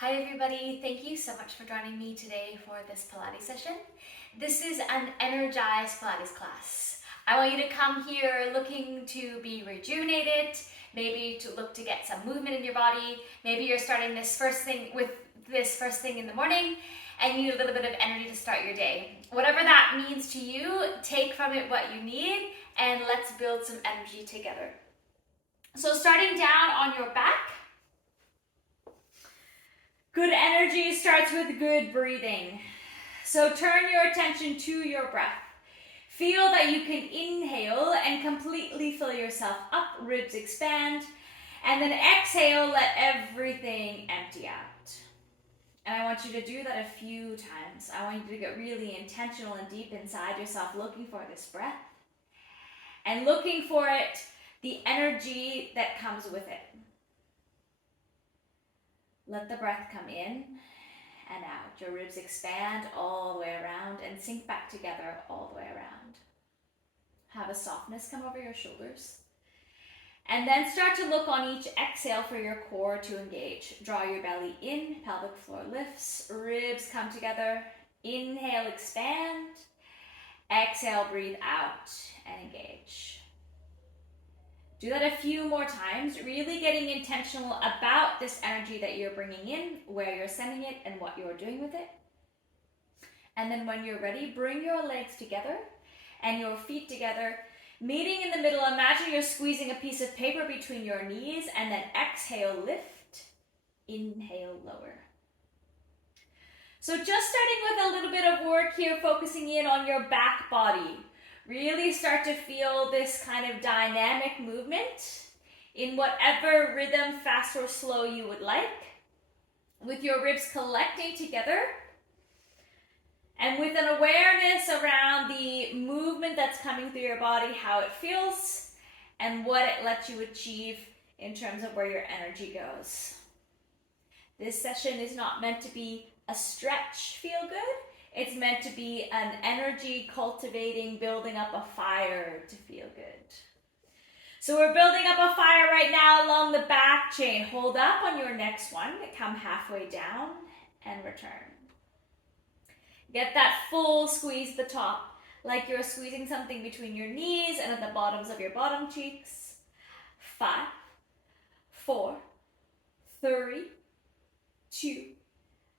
Hi everybody, thank you so much for joining me today for this Pilates session. This is an Energize Pilates class. I want you to come here looking to be rejuvenated, maybe to look to get some movement in your body. Maybe you're starting this first thing in the morning and you need a little bit of energy to start your day. Whatever that means to you, take from it what you need and let's build some energy together. So starting down on your back, good energy starts with good breathing. So turn your attention to your breath. Feel that you can inhale and completely fill yourself up, ribs expand, and then exhale, let everything empty out. And I want you to do that a few times. I want you to get really intentional and deep inside yourself, looking for this breath and looking for it, the energy that comes with it. Let the breath come in and out. Your ribs expand all the way around and sink back together all the way around. Have a softness come over your shoulders. And then start to look on each exhale for your core to engage. Draw your belly in, pelvic floor lifts, ribs come together. Inhale, expand. Exhale, breathe out and engage. Do that a few more times, really getting intentional about this energy that you're bringing in, where you're sending it, and what you're doing with it. And then when you're ready, bring your legs together and your feet together, meeting in the middle. Imagine you're squeezing a piece of paper between your knees, and then exhale, lift, inhale, lower. So just starting with a little bit of work here, focusing in on your back body. Really start to feel this kind of dynamic movement in whatever rhythm, fast or slow, you would like, with your ribs collecting together and with an awareness around the movement that's coming through your body, how it feels, and what it lets you achieve in terms of where your energy goes. This session is not meant to be a stretch, feel good. It's meant to be an energy cultivating, building up a fire to feel good. So we're building up a fire right now along the back chain. Hold up on your next one. Come halfway down and return. Get that full squeeze at the top, like you're squeezing something between your knees and at the bottoms of your bottom cheeks. 5, 4, 3, 2,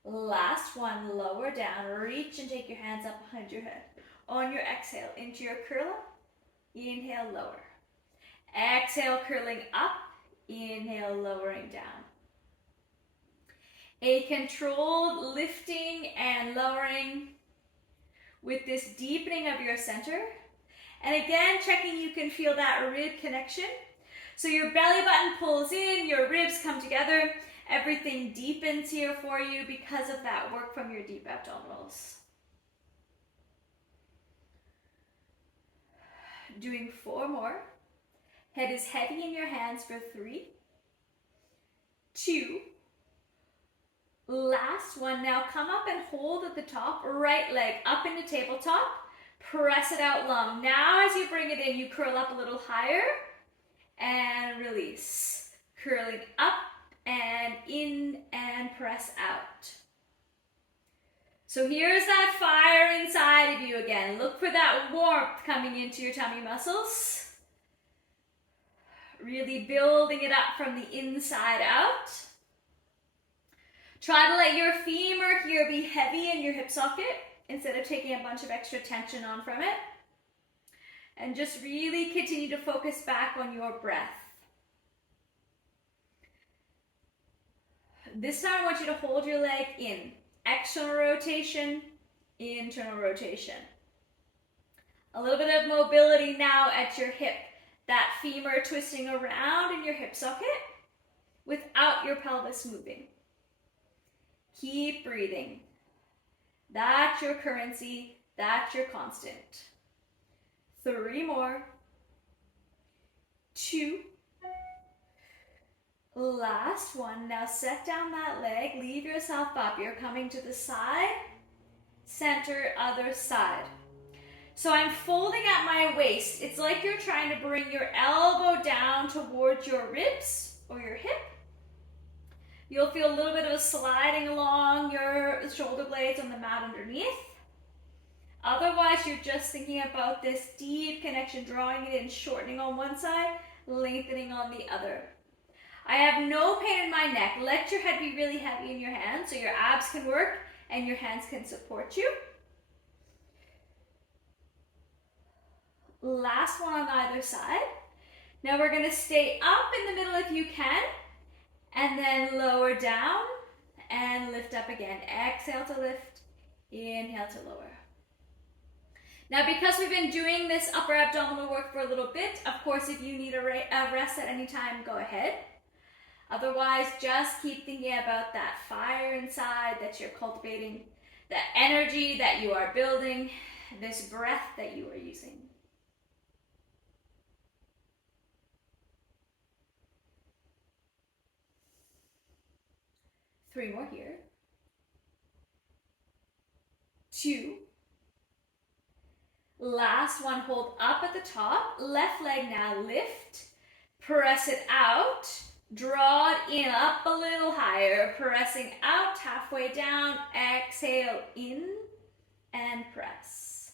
last one, lower down, reach and take your hands up behind your head. On your exhale, into your curl up, inhale, lower. Exhale, curling up, inhale, lowering down. A controlled lifting and lowering with this deepening of your center. And again, checking you can feel that rib connection. So your belly button pulls in, your ribs come together. Everything deepens here for you because of that work from your deep abdominals. Doing 4 more. Head is heavy in your hands for 3, 2, last one. Now come up and hold at the top, right leg up into tabletop, press it out long. Now as you bring it in, you curl up a little higher and release. Curling up and in and press out. So here's that fire inside of you again. Look for that warmth coming into your tummy muscles. Really building it up from the inside out. Try to let your femur here be heavy in your hip socket instead of taking a bunch of extra tension on from it. And just really continue to focus back on your breath. This time I want you to hold your leg in. External rotation, internal rotation. A little bit of mobility now at your hip. That femur twisting around in your hip socket without your pelvis moving. Keep breathing. That's your currency. That's your constant. 3 more. 2. Last one. Now set down that leg, leave yourself up. You're coming to the side, center, other side. So I'm folding at my waist. It's like you're trying to bring your elbow down towards your ribs or your hip. You'll feel a little bit of a sliding along your shoulder blades on the mat underneath. Otherwise, you're just thinking about this deep connection, drawing it in, shortening on one side, lengthening on the other. I have no pain in my neck. Let your head be really heavy in your hands so your abs can work and your hands can support you. Last one on either side. Now we're going to stay up in the middle if you can, and then lower down and lift up again. Exhale to lift, inhale to lower. Now, because we've been doing this upper abdominal work for a little bit, of course, if you need a rest at any time, go ahead. Otherwise, just keep thinking about that fire inside that you're cultivating, the energy that you are building, this breath that you are using. Three more here. 2. Last one, hold up at the top. Left leg now lift. Press it out. Draw it in, up a little higher. Pressing out, halfway down. Exhale in and press.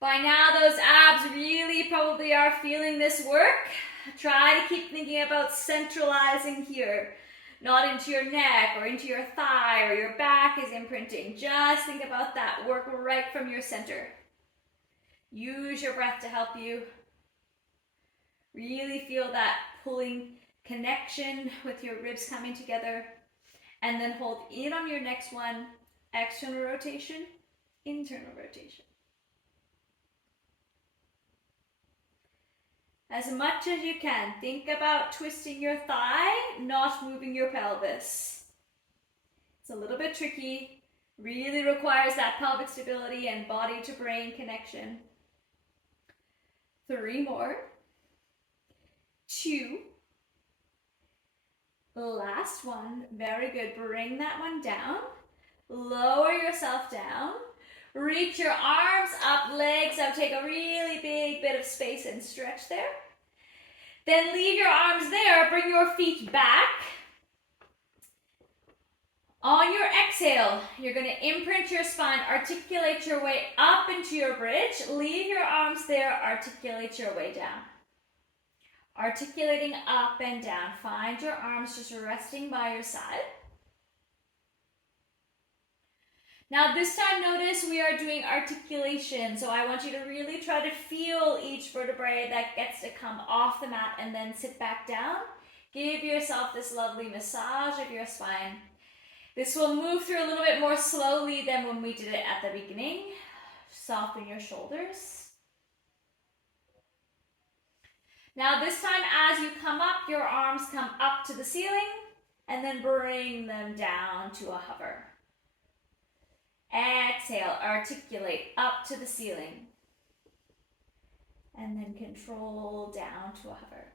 By now, those abs really probably are feeling this work. Try to keep thinking about centralizing here. Not into your neck or into your thigh or your back is imprinting. Just think about that. Work right from your center. Use your breath to help you. Really feel that pulling connection with your ribs coming together. And then hold in on your next one. External rotation, internal rotation. As much as you can, think about twisting your thigh, not moving your pelvis. It's a little bit tricky, really requires that pelvic stability and body to brain connection. 3 more. 2. Last one, very good. Bring that one down, lower yourself down. Reach your arms up, legs up, take a really big bit of space and stretch there. Then leave your arms there, bring your feet back. On your exhale, you're going to imprint your spine, articulate your way up into your bridge, leave your arms there, articulate your way down. Articulating up and down, find your arms just resting by your side. Now this time, notice we are doing articulation, so I want you to really try to feel each vertebrae that gets to come off the mat and then sit back down. Give yourself this lovely massage of your spine. This will move through a little bit more slowly than when we did it at the beginning. Soften your shoulders. Now this time, as you come up, your arms come up to the ceiling and then bring them down to a hover. Exhale, articulate up to the ceiling. And then control down to a hover.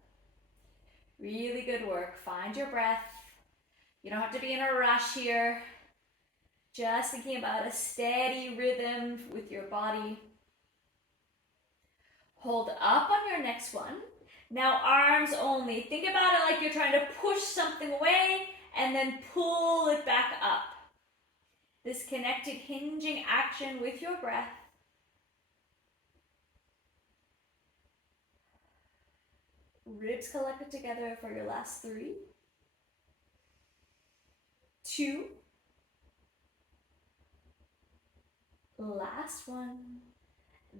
Really good work. Find your breath. You don't have to be in a rush here. Just thinking about a steady rhythm with your body. Hold up on your next one. Now arms only. Think about it like you're trying to push something away and then pull it back up. This connected hinging action with your breath. Ribs collected together for your last 3. 2. Last one.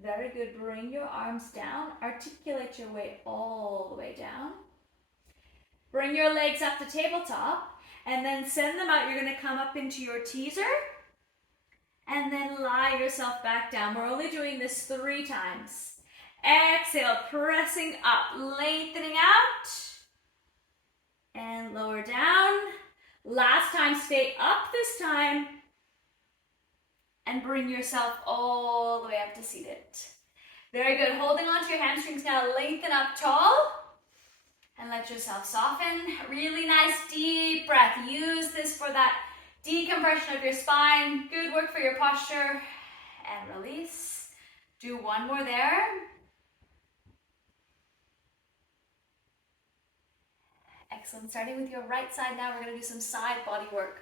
Very good. Bring your arms down. Articulate your way all the way down. Bring your legs up to tabletop and then send them out. You're going to come up into your teaser and then lie yourself back down. We're only doing this 3 times. Exhale, pressing up, lengthening out and lower down. Last time, stay up this time and bring yourself all the way up to seated. Very good. Holding on to your hamstrings now, lengthen up tall and let yourself soften. Really nice deep breath. Use this for that decompression of your spine. Good work for your posture. And release. Do one more there. Excellent. Starting with your right side now, we're going to do some side body work.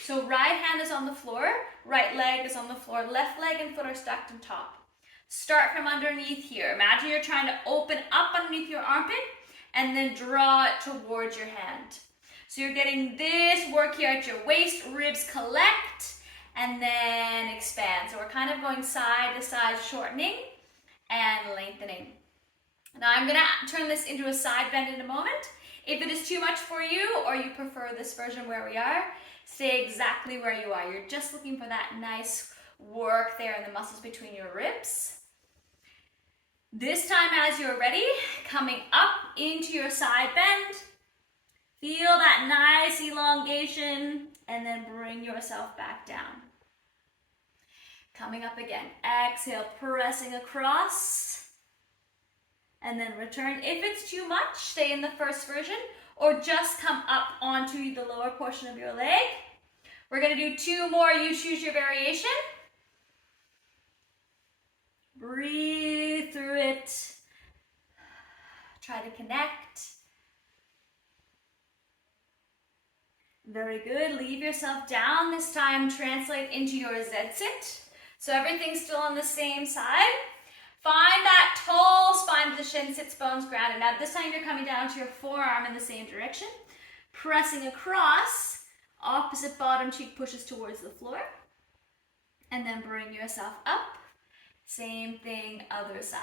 So right hand is on the floor, right leg is on the floor, left leg and foot are stacked on top. Start from underneath here. Imagine you're trying to open up underneath your armpit and then draw it towards your hand. So you're getting this work here at your waist, ribs collect, and then expand. So we're kind of going side to side, shortening and lengthening. Now I'm gonna turn this into a side bend in a moment. If it is too much for you, or you prefer this version where we are, stay exactly where you are. You're just looking for that nice work there in the muscles between your ribs. This time as you're ready, coming up into your side bend, feel that nice elongation, and then bring yourself back down. Coming up again, exhale, pressing across, and then return. If it's too much, stay in the first version, or just come up onto the lower portion of your leg. We're gonna do 2 more, you choose your variation. Breathe through it. Try to connect. Very good. Leave yourself down. This time translate into your Z-sit. So everything's still on the same side. Find that tall spine with the shin, sits, bones grounded. Now this time you're coming down to your forearm in the same direction. Pressing across, opposite bottom cheek pushes towards the floor. And then bring yourself up. Same thing, other side.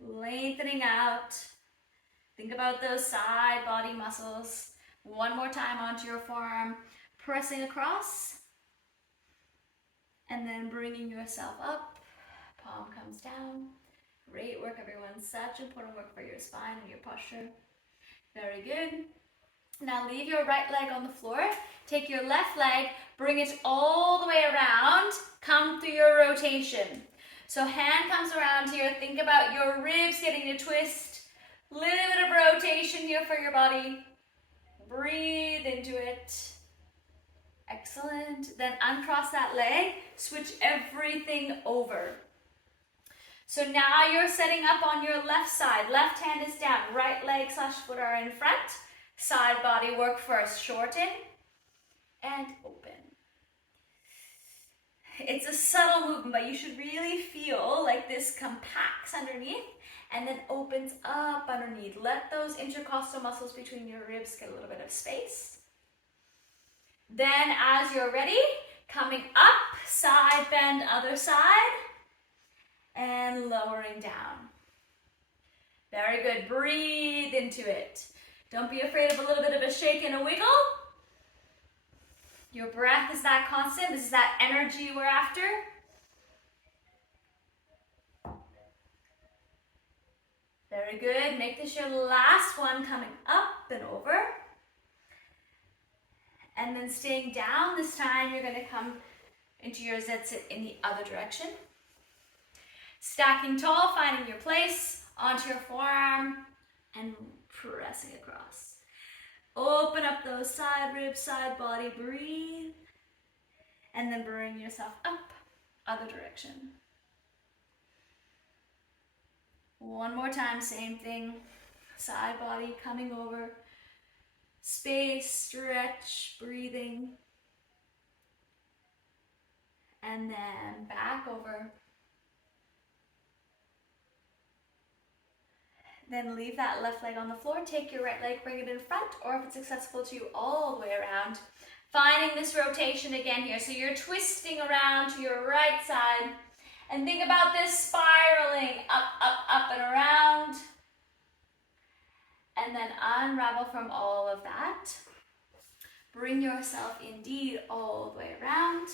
Lengthening out. Think about those side body muscles. One more time onto your forearm, pressing across. And then bringing yourself up. Palm comes down. Great work, everyone. Such important work for your spine and your posture. Very good. Now leave your right leg on the floor. Take your left leg, bring it all the way around. Come through your rotation. So hand comes around here. Think about your ribs getting a twist. Little bit of rotation here for your body. Breathe into it. Excellent. Then uncross that leg. Switch everything over. So now you're setting up on your left side. Left hand is down. Right leg / foot are in front. Side body work first. Shorten and open. It's a subtle movement, but you should really feel like this compacts underneath and then opens up underneath. Let those intercostal muscles between your ribs get a little bit of space. Then as you're ready, coming up, side bend, other side, and lowering down. Very good. Breathe into it. Don't be afraid of a little bit of a shake and a wiggle. Your breath is that constant. This is that energy we're after. Very good. Make this your last one, coming up and over. And then staying down. This time you're going to come into your Z-sit in the other direction. Stacking tall, finding your place onto your forearm and pressing across. Open up those side ribs, side body, breathe. And then bring yourself up, other direction. One more time, same thing. Side body coming over. Space, stretch, breathing. And then back over. Then leave that left leg on the floor. Take your right leg, bring it in front, or if it's accessible to you, all the way around. Finding this rotation again here. So you're twisting around to your right side. And think about this spiraling up, up, up and around. And then unravel from all of that. Bring yourself indeed all the way around.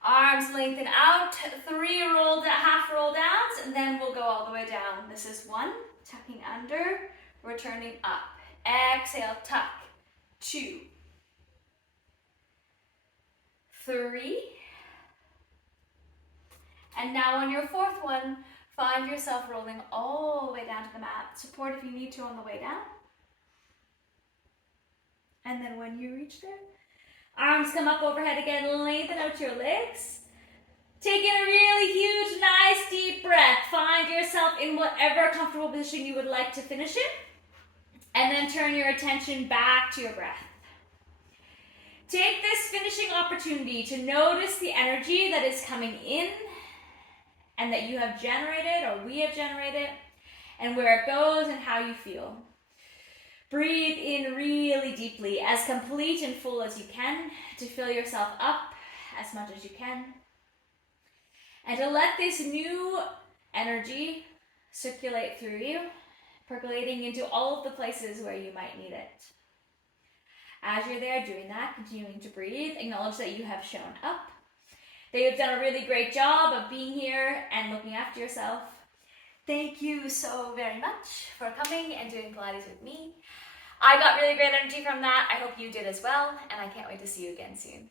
Arms lengthen out, 3 half roll downs, and then we'll go all the way down. This is 1, tucking under, returning up. Exhale, tuck, 2, 3. And now on your 4th one, find yourself rolling all the way down to the mat. Support if you need to on the way down. And then when you reach there, arms come up overhead again, lengthen out your legs. Take in a really huge, nice, deep breath. Find yourself in whatever comfortable position you would like to finish in. And then turn your attention back to your breath. Take this finishing opportunity to notice the energy that is coming in and that you have generated or we have generated, and where it goes and how you feel. Breathe in really deeply, as complete and full as you can, to fill yourself up as much as you can. And to let this new energy circulate through you, percolating into all of the places where you might need it. As you're there doing that, continuing to breathe, acknowledge that you have shown up. That you've done a really great job of being here and looking after yourself. Thank you so very much for coming and doing Pilates with me. I got really great energy from that. I hope you did as well, and I can't wait to see you again soon.